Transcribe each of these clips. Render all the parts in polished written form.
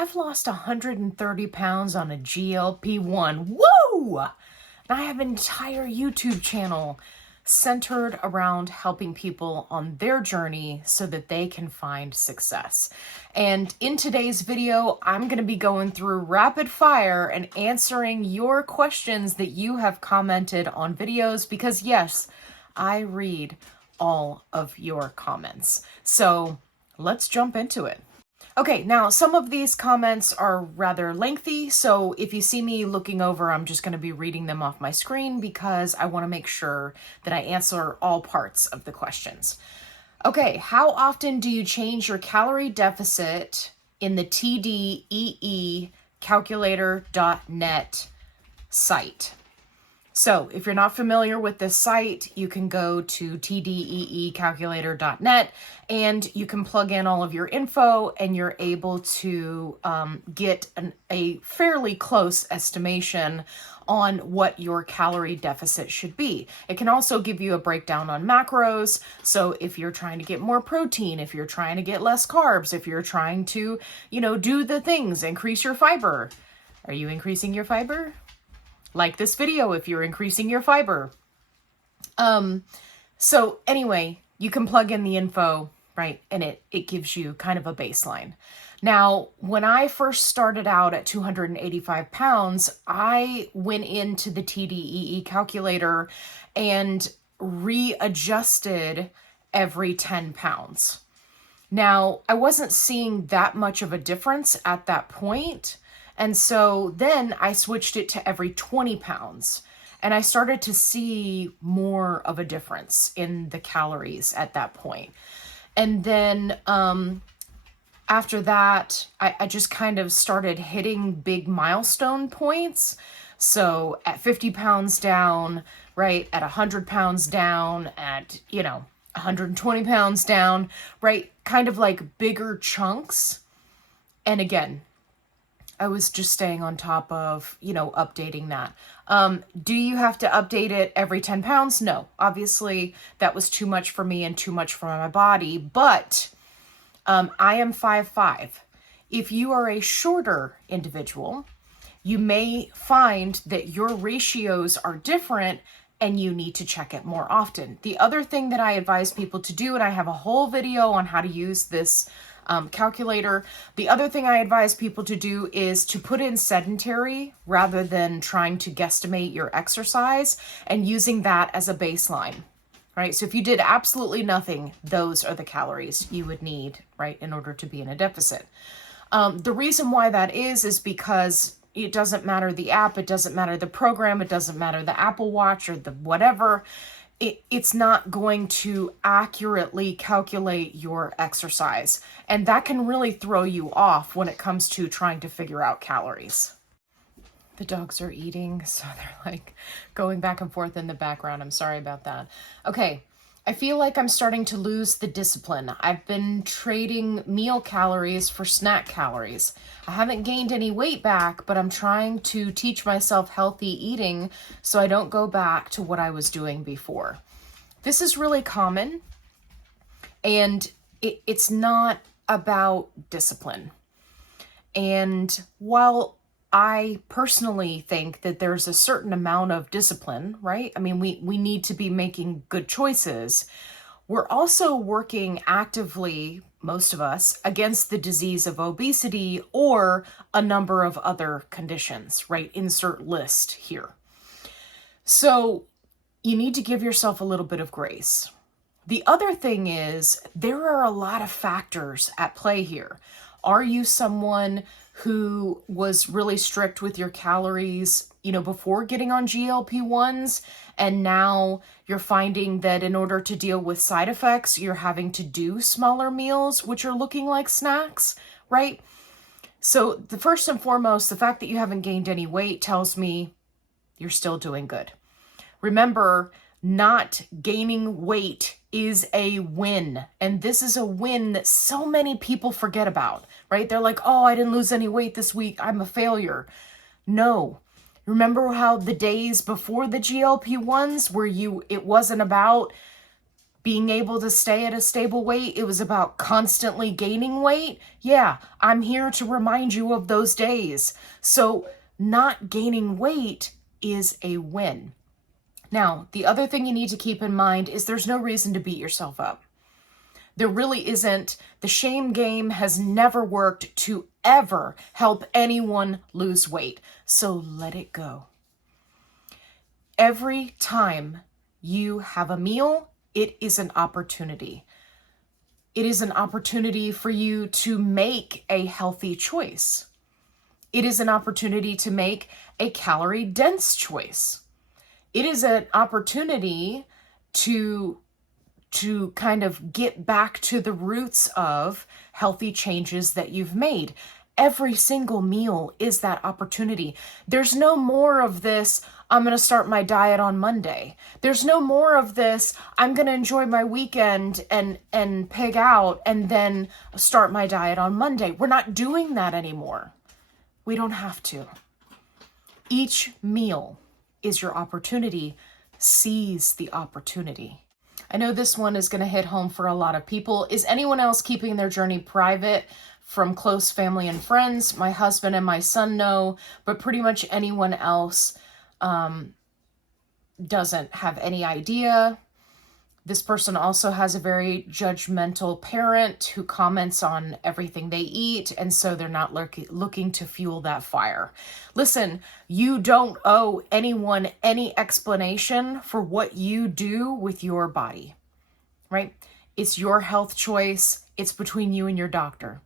I've lost 130 pounds on a GLP1. Woo! And I have an entire YouTube channel centered around helping people on their journey so that they can find success. And in today's video, I'm going to be going through rapid fire and answering your questions that you have commented on videos because yes, I read all of your comments. So let's jump into it. Okay, now some of these comments are rather lengthy, so if you see me looking over, I'm just going to be reading them off my screen because I want to make sure that I answer all parts of the questions. Okay, how often do you change your calorie deficit in the tdeecalculator.net site? So if you're not familiar with this site, you can go to tdeecalculator.net and you can plug in all of your info and you're able to get a fairly close estimation on what your calorie deficit should be. It can also give you a breakdown on macros. So if you're trying to get more protein, if you're trying to get less carbs, if you're trying to, do the things, increase your fiber. Are you increasing your fiber? Like this video if you're increasing your fiber. So anyway, you can plug in the info, right? And it gives you kind of a baseline. Now, when I first started out at 285 pounds, I went into the TDEE calculator and readjusted every 10 pounds. Now, I wasn't seeing that much of a difference at that point. And so then I switched it to every 20 pounds and I started to see more of a difference in the calories at that point. And then after that, I just kind of started hitting big milestone points. So at 50 pounds down, right, at 100 pounds down, at, 120 pounds down, right, kind of like bigger chunks. And again, I was just staying on top of, updating that. Do you have to update it every 10 pounds? No, obviously that was too much for me and too much for my body, but I am 5'5". If you are a shorter individual, you may find that your ratios are different and you need to check it more often. The other thing that I advise people to do, and I have a whole video on how to use this calculator. The other thing I advise people to do is to put in sedentary rather than trying to guesstimate your exercise and using that as a baseline, right? So if you did absolutely nothing, those are the calories you would need, right, in order to be in a deficit. The reason why that is because it doesn't matter the app, it doesn't matter the program, it doesn't matter the Apple Watch or the whatever. It's not going to accurately calculate your exercise. And that can really throw you off when it comes to trying to figure out calories. The dogs are eating, so they're like going back and forth in the background. I'm sorry about that. Okay, I feel like I'm starting to lose the discipline. I've been trading meal calories for snack calories. I haven't gained any weight back, but I'm trying to teach myself healthy eating so I don't go back to what I was doing before. This is really common, and it's not about discipline. And while I personally think that there's a certain amount of discipline, right? I mean, we need to be making good choices. We're also working actively, most of us, against the disease of obesity or a number of other conditions, right? Insert list here. So you need to give yourself a little bit of grace. The other thing is there are a lot of factors at play here. Are you someone who was really strict with your calories, before getting on GLP-1s, and now you're finding that in order to deal with side effects, you're having to do smaller meals, which are looking like snacks, right? So the first and foremost, the fact that you haven't gained any weight tells me you're still doing good. Remember, not gaining weight is a win. And this is a win that so many people forget about, right? They're like, oh, I didn't lose any weight this week, I'm a failure. No. Remember how the days before the GLP-1s where it wasn't about being able to stay at a stable weight. It was about constantly gaining weight. Yeah, I'm here to remind you of those days. So not gaining weight is a win. Now, the other thing you need to keep in mind is there's no reason to beat yourself up. There really isn't. The shame game has never worked to ever help anyone lose weight. So let it go. Every time you have a meal, it is an opportunity. It is an opportunity for you to make a healthy choice. It is an opportunity to make a calorie-dense choice. It is an opportunity to kind of get back to the roots of healthy changes that you've made. Every single meal is that opportunity. There's no more of this, I'm going to start my diet on Monday. There's no more of this, I'm going to enjoy my weekend and pig out and then start my diet on Monday. We're not doing that anymore. We don't have to. Each meal is your opportunity. Seize the opportunity. I know this one is going to hit home for a lot of people. Is anyone else keeping their journey private from close family and friends? My husband and my son know, but pretty much anyone else doesn't have any idea. This person also has a very judgmental parent who comments on everything they eat, and so they're not looking to fuel that fire. Listen, you don't owe anyone any explanation for what you do with your body, right? It's your health choice. It's between you and your doctor.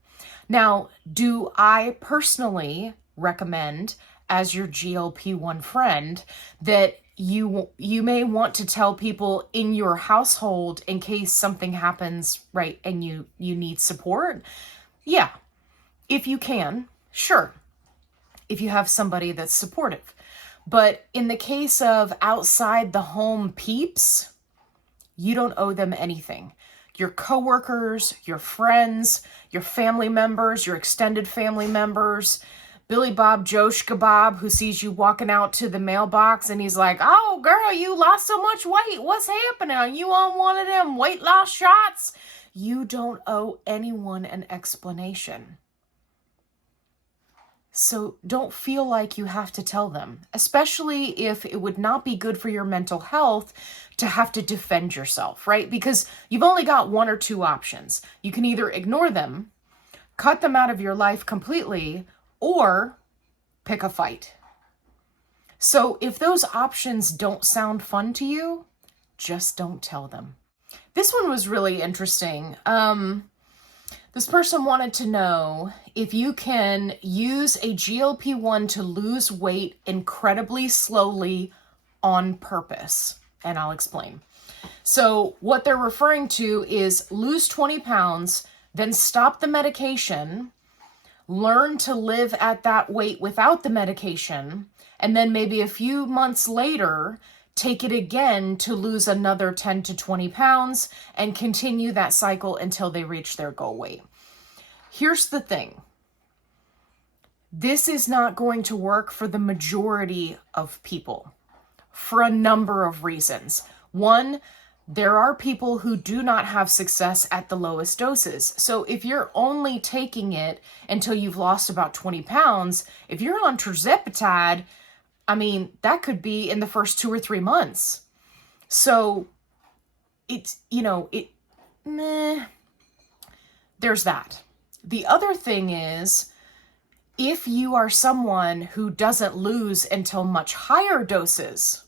Now, do I personally recommend, as your GLP1 friend, that you may want to tell people in your household in case something happens, right, and you need support? Yeah, if you can, sure, if you have somebody that's supportive. But in the case of outside the home peeps, you don't owe them anything. Your coworkers, your friends, your family members, your extended family members, Billy Bob Josh Kebab, who sees you walking out to the mailbox and he's like, oh, girl, you lost so much weight. What's happening? Are you on one of them weight loss shots? You don't owe anyone an explanation. So don't feel like you have to tell them, especially if it would not be good for your mental health to have to defend yourself, right? Because you've only got one or two options. You can either ignore them, cut them out of your life completely, or pick a fight. So if those options don't sound fun to you, just don't tell them. This one was really interesting. This person wanted to know if you can use a GLP-1 to lose weight incredibly slowly on purpose. And I'll explain. So what they're referring to is lose 20 pounds, then stop the medication, learn to live at that weight without the medication, and then maybe a few months later, take it again to lose another 10 to 20 pounds and continue that cycle until they reach their goal weight. Here's the thing. This is not going to work for the majority of people for a number of reasons. One, there are people who do not have success at the lowest doses. So if you're only taking it until you've lost about 20 pounds, if you're on tirzepatide, I mean, that could be in the first 2 or 3 months. So it's, there's that. The other thing is, if you are someone who doesn't lose until much higher doses,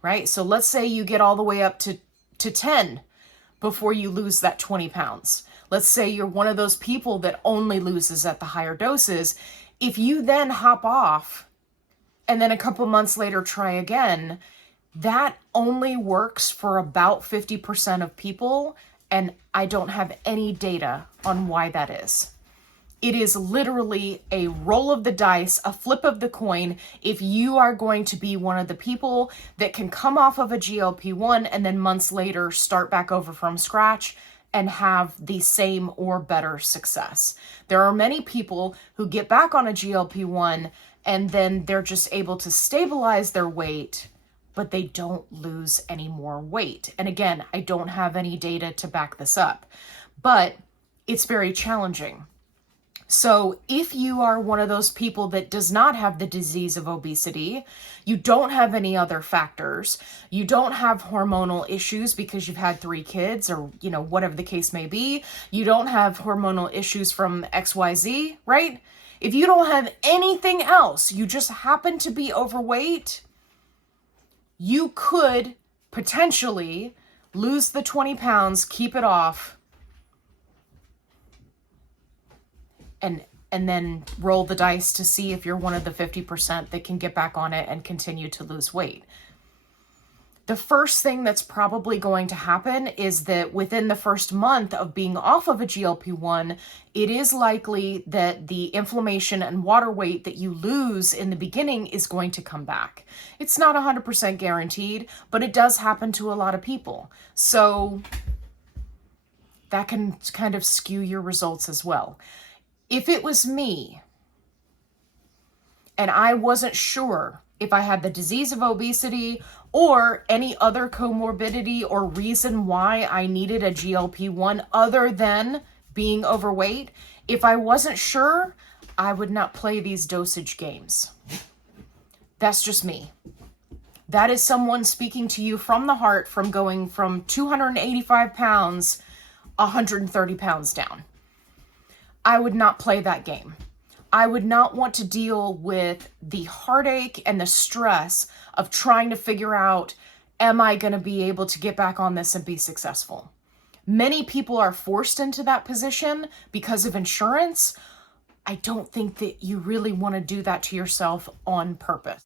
right? So let's say you get all the way up to 10 before you lose that 20 pounds. Let's say you're one of those people that only loses at the higher doses. If you then hop off and then a couple months later try again, that only works for about 50% of people, and I don't have any data on why that is. It is literally a roll of the dice, a flip of the coin, if you are going to be one of the people that can come off of a GLP-1 and then months later start back over from scratch and have the same or better success. There are many people who get back on a GLP-1 and then they're just able to stabilize their weight but they don't lose any more weight. And again, I don't have any data to back this up, but it's very challenging. So if you are one of those people that does not have the disease of obesity, you don't have any other factors, you don't have hormonal issues because you've had 3 kids or, whatever the case may be, you don't have hormonal issues from XYZ, right? If you don't have anything else, you just happen to be overweight, you could potentially lose the 20 pounds, keep it off, and then roll the dice to see if you're one of the 50% that can get back on it and continue to lose weight. The first thing that's probably going to happen is that within the first month of being off of a GLP-1, it is likely that the inflammation and water weight that you lose in the beginning is going to come back. It's not 100% guaranteed, but it does happen to a lot of people. So that can kind of skew your results as well. If it was me and I wasn't sure if I had the disease of obesity or any other comorbidity or reason why I needed a GLP-1 other than being overweight, if I wasn't sure, I would not play these dosage games. That's just me. That is someone speaking to you from the heart, from going from 285 pounds, 130 pounds down. I would not play that game. I would not want to deal with the heartache and the stress of trying to figure out, am I going to be able to get back on this and be successful? Many people are forced into that position because of insurance. I don't think that you really want to do that to yourself on purpose.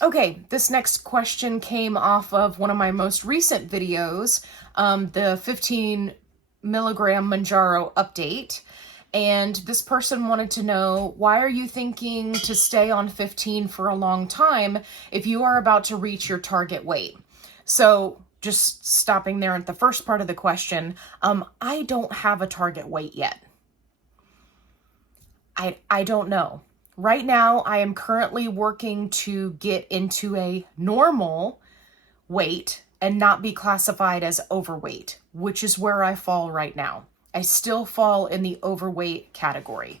Okay, this next question came off of one of my most recent videos, the 15 milligram Mounjaro update. And this person wanted to know, why are you thinking to stay on 15 for a long time if you are about to reach your target weight? So just stopping there at the first part of the question, I don't have a target weight yet. I don't know. Right now, I am currently working to get into a normal weight and not be classified as overweight, which is where I fall right now. I still fall in the overweight category.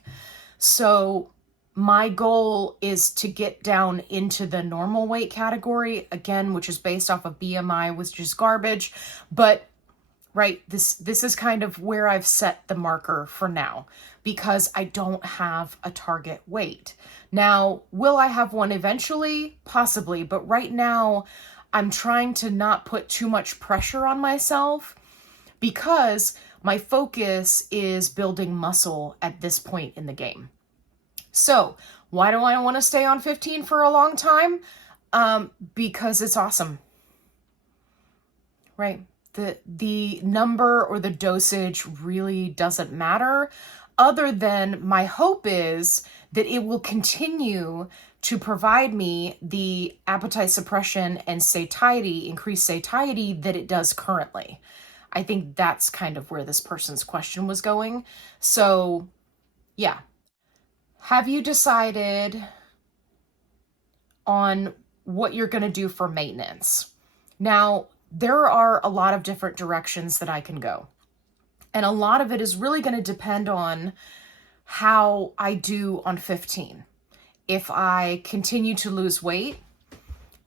So my goal is to get down into the normal weight category, again, which is based off of BMI, which is garbage. But right, this is kind of where I've set the marker for now, because I don't have a target weight. Now, will I have one eventually? Possibly, but right now I'm trying to not put too much pressure on myself because my focus is building muscle at this point in the game. So why do I want to stay on 15 for a long time? Because it's awesome, right? The number or the dosage really doesn't matter, other than my hope is that it will continue to provide me the appetite suppression and satiety, increased satiety that it does currently. I think that's kind of where this person's question was going. So, yeah. Have you decided on what you're going to do for maintenance? Now, there are a lot of different directions that I can go. And a lot of it is really going to depend on how I do on 15. If I continue to lose weight,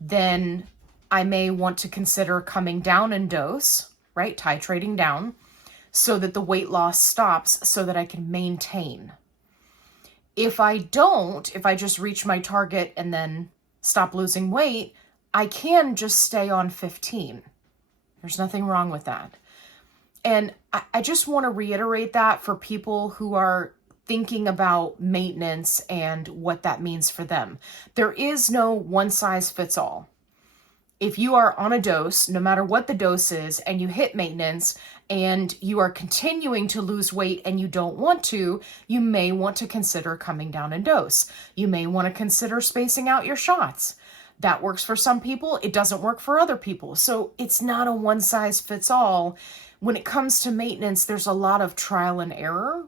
then I may want to consider coming down in dose, right? Titrating down so that the weight loss stops so that I can maintain. If I don't, if I just reach my target and then stop losing weight, I can just stay on 15. There's nothing wrong with that. And I just want to reiterate that for people who are thinking about maintenance and what that means for them. There is no one size fits all. If you are on a dose, no matter what the dose is, and you hit maintenance and you are continuing to lose weight and you don't want to, you may want to consider coming down in dose. You may want to consider spacing out your shots. That works for some people. It doesn't work for other people. So it's not a one size fits all. When it comes to maintenance, there's a lot of trial and error.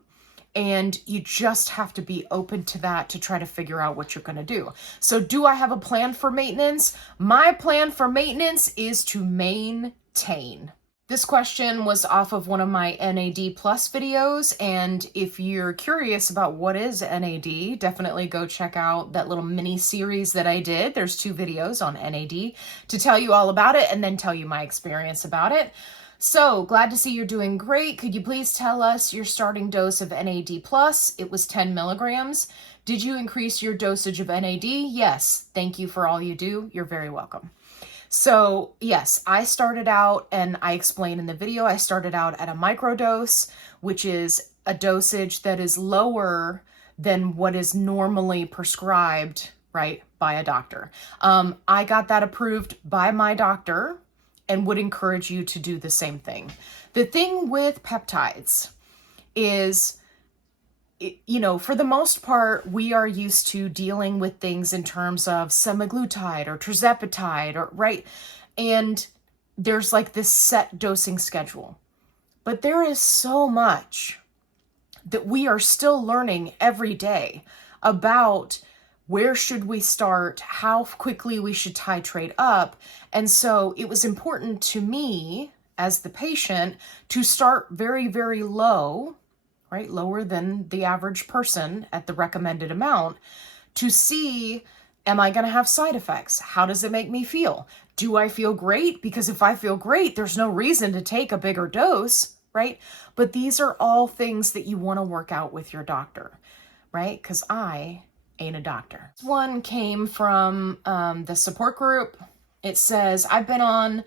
And you just have to be open to that to try to figure out what you're going to do. So do I have a plan for maintenance? My plan for maintenance is to maintain. This question was off of one of my NAD plus videos, and if you're curious about what is NAD, definitely go check out that little mini series that I did. There's 2 videos on NAD to tell you all about it and then tell you my experience about it. So glad to see you're doing great. Could you please tell us your starting dose of NAD plus? It was 10 milligrams. Did you increase your dosage of NAD? Yes. Thank you for all you do. You're very welcome. So yes, I started out, and I explained in the video, I started out at a microdose, which is a dosage that is lower than what is normally prescribed, right, by a doctor. I got that approved by my doctor and would encourage you to do the same thing. The thing with peptides is, you know, for the most part, we are used to dealing with things in terms of semaglutide or tirzepatide, or right, and there's like this set dosing schedule. But there is so much that we are still learning every day about where should we start, how quickly we should titrate up. And so it was important to me as the patient to start very, very low, right? Lower than the average person at the recommended amount, to see, am I going to have side effects? How does it make me feel? Do I feel great? Because if I feel great, there's no reason to take a bigger dose, right? But these are all things that you want to work out with your doctor, right? Because I ain't a doctor. This one came from the support group. It says, I've been on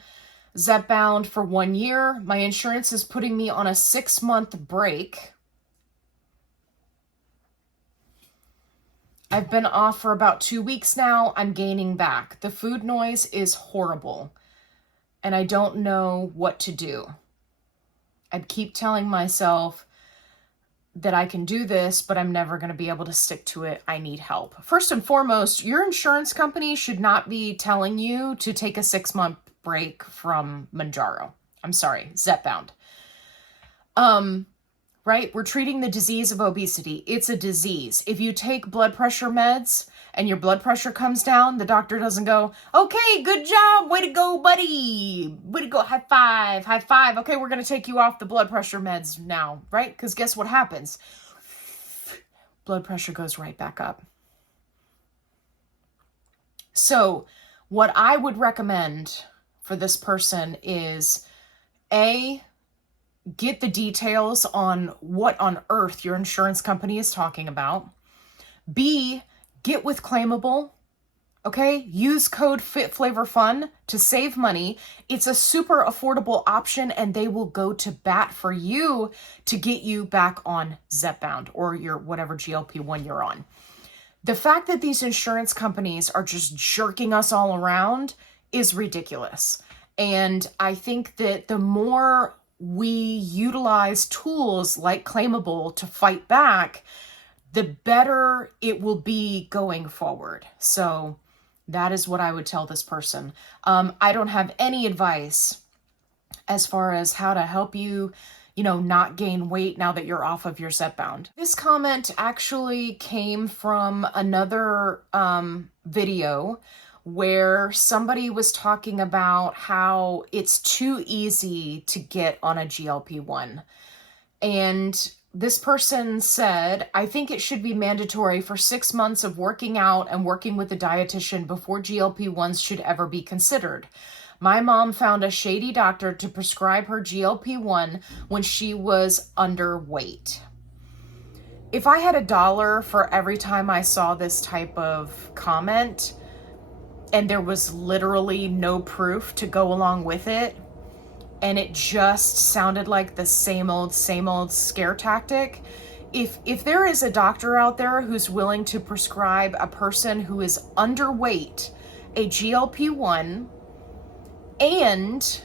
Zepbound for 1 year. My insurance is putting me on a 6-month break. I've been off for about 2 weeks now. I'm gaining back. The food noise is horrible, and I don't know what to do. I'd keep telling myself that I can do this, but I'm never going to be able to stick to it. I need help. First and foremost, your insurance company should not be telling you to take a 6-month break from Mounjaro. I'm sorry, Zepbound. Right? We're treating the disease of obesity. It's a disease. If you take blood pressure meds and your blood pressure comes down, the doctor doesn't go, okay, good job. Way to go, buddy. Way to go. High five. High five. Okay, we're going to take you off the blood pressure meds now, right? Because guess what happens? Blood pressure goes right back up. So what I would recommend for this person is, A, get the details on what on earth your insurance company is talking about. B, get with Claimable. Okay, use code FitFlavorFun to save money. It's a super affordable option, and they will go to bat for you to get you back on Zepbound or your whatever GLP1 you're on. The fact that these insurance companies are just jerking us all around is ridiculous. And I think that the more we utilize tools like Claimable to fight back, the better it will be going forward. So that is what I would tell this person. I don't have any advice as far as how to help you, not gain weight now that you're off of your Zepbound. This comment actually came from another video where somebody was talking about how it's too easy to get on a GLP-1. And this person said, I think it should be mandatory for 6 months of working out and working with a dietitian before GLP-1s should ever be considered. My mom found a shady doctor to prescribe her GLP-1 when she was underweight. If I had $1 for every time I saw this type of comment, and there was literally no proof to go along with it, and it just sounded like the same old scare tactic. If there is a doctor out there who's willing to prescribe a person who is underweight a GLP-1, and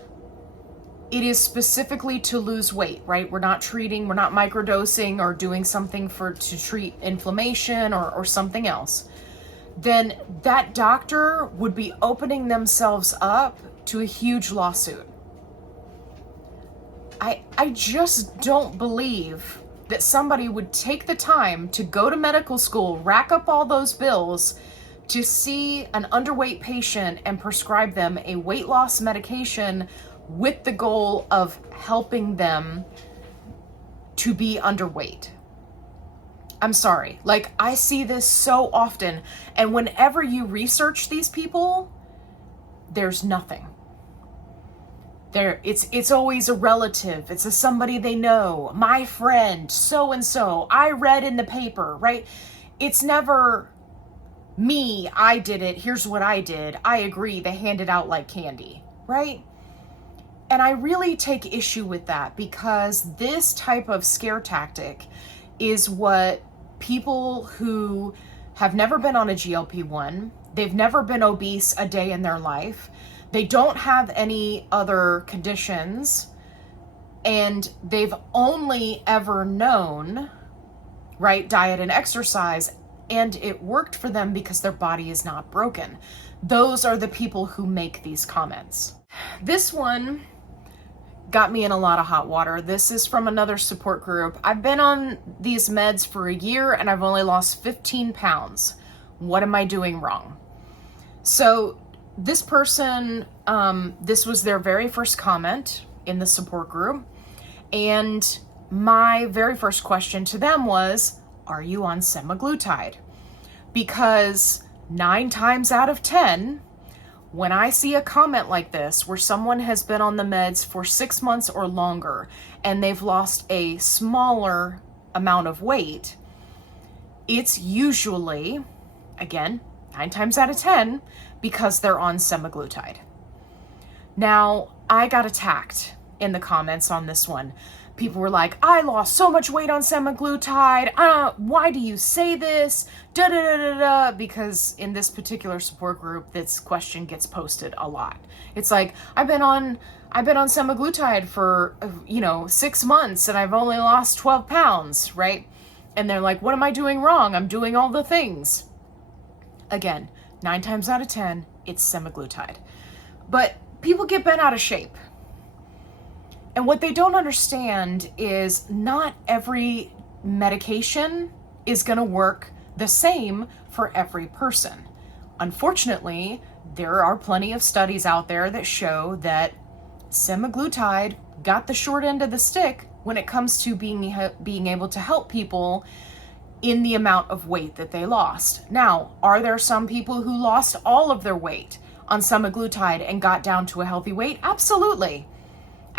it is specifically to lose weight, right? We're not microdosing or doing something to treat inflammation or something else, then that doctor would be opening themselves up to a huge lawsuit. I just don't believe that somebody would take the time to go to medical school, rack up all those bills to see an underweight patient and prescribe them a weight loss medication with the goal of helping them to be underweight. I'm sorry. Like, I see this so often. And whenever you research these people, there's nothing. It's always a relative. It's somebody they know. My friend, so and so. I read in the paper, right? It's never me. I did it. Here's what I did. I agree. They hand it out like candy, right? And I really take issue with that, because this type of scare tactic is what people who have never been on a GLP-1, they've never been obese a day in their life, they don't have any other conditions, and they've only ever known, right, diet and exercise, and it worked for them because their body is not broken. Those are the people who make these comments. This one got me in a lot of hot water. This is from another support group. I've been on these meds for a year and I've only lost 15 pounds. What am I doing wrong? So this person, this was their very first comment in the support group. And my very first question to them was, are you on semaglutide? Because 9 times out of 10, when I see a comment like this, where someone has been on the meds for 6 months or longer, and they've lost a smaller amount of weight, it's usually, again, 9 times out of 10, because they're on semaglutide. Now, I got attacked in the comments on this one. People were like, I lost so much weight on semaglutide. Why do you say this? Da da da da da. Because in this particular support group, this question gets posted a lot. It's like, I've been on semaglutide for 6 months and I've only lost 12 pounds, right? And they're like, what am I doing wrong? I'm doing all the things. Again, 9 times out of 10, it's semaglutide. But people get bent out of shape. And what they don't understand is not every medication is going to work the same for every person. Unfortunately, there are plenty of studies out there that show that semaglutide got the short end of the stick when it comes to being able to help people in the amount of weight that they lost. Now, are there some people who lost all of their weight on semaglutide and got down to a healthy weight? Absolutely.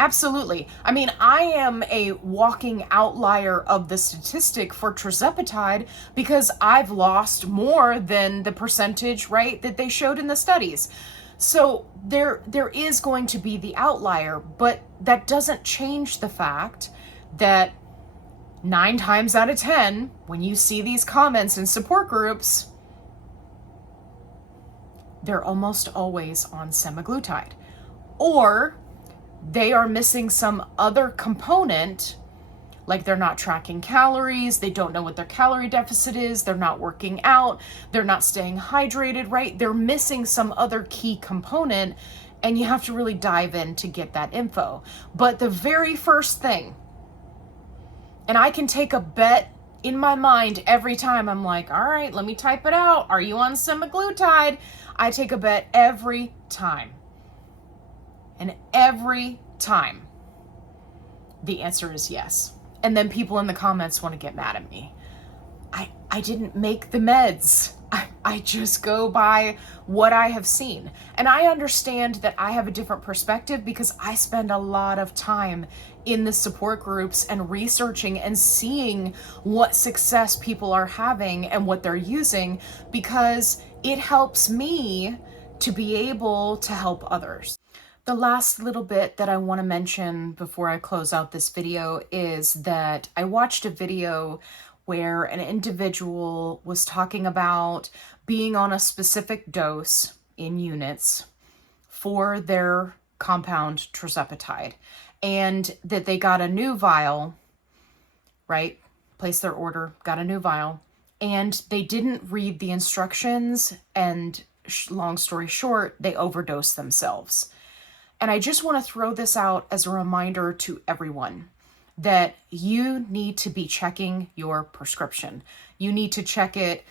Absolutely. I mean, I am a walking outlier of the statistic for tirzepatide because I've lost more than the percentage, right, that they showed in the studies. So there is going to be the outlier, but that doesn't change the fact that 9 times out of 10, when you see these comments in support groups, they're almost always on semaglutide. Or they are missing some other component, like they're not tracking calories, they don't know what their calorie deficit is, they're not working out, they're not staying hydrated, right? They're missing some other key component, and you have to really dive in to get that info. But the very first thing, and I can take a bet in my mind every time, I'm like, all right, let me type it out. Are you on semaglutide? I take a bet every time. And every time, the answer is yes. And then people in the comments want to get mad at me. I didn't make the meds. I just go by what I have seen. And I understand that I have a different perspective because I spend a lot of time in the support groups and researching and seeing what success people are having and what they're using, because it helps me to be able to help others. The last little bit that I want to mention before I close out this video is that I watched a video where an individual was talking about being on a specific dose in units for their compound tirzepatide, and that they got a new vial, right? Placed their order, got a new vial, and they didn't read the instructions, and long story short, they overdosed themselves. And I just want to throw this out as a reminder to everyone that you need to be checking your prescription. You need to check it,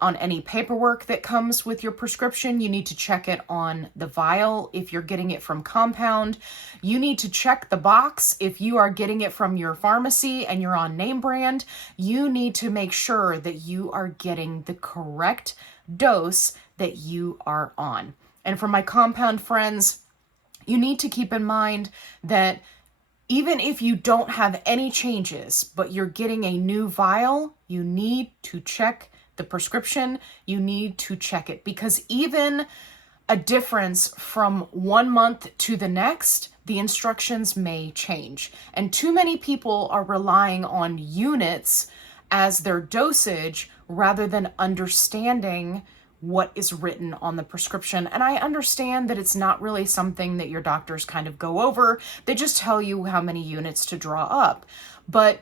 on any paperwork that comes with your prescription. You need to check it on the vial if you're getting it from compound. You need to check the box if you are getting it from your pharmacy and you're on name brand. You need to make sure that you are getting the correct dose that you are on. And for my compound friends, you need to keep in mind that even if you don't have any changes, but you're getting a new vial, you need to check the prescription. You need to check it, because even a difference from 1 month to the next, the instructions may change. And too many people are relying on units as their dosage rather than understanding what is written on the prescription. And I understand that it's not really something that your doctors kind of go over. They just tell you how many units to draw up. But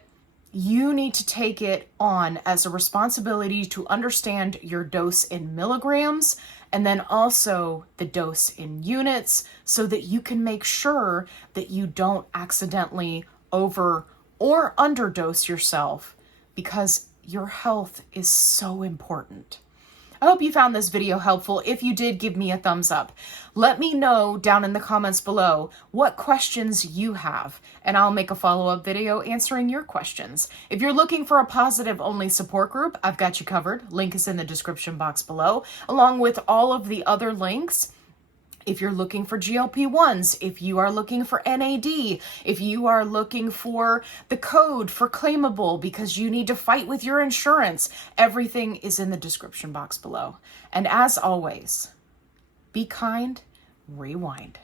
you need to take it on as a responsibility to understand your dose in milligrams and then also the dose in units, so that you can make sure that you don't accidentally over or underdose yourself, because your health is so important. I hope you found this video helpful. If you did, give me a thumbs up. Let me know down in the comments below what questions you have, and I'll make a follow-up video answering your questions. If you're looking for a positive-only support group, I've got you covered. Link is in the description box below, along with all of the other links. If you're looking for GLP1s, if you are looking for NAD, if you are looking for the code for claimable because you need to fight with your insurance, everything is in the description box below. And as always, be kind, rewind.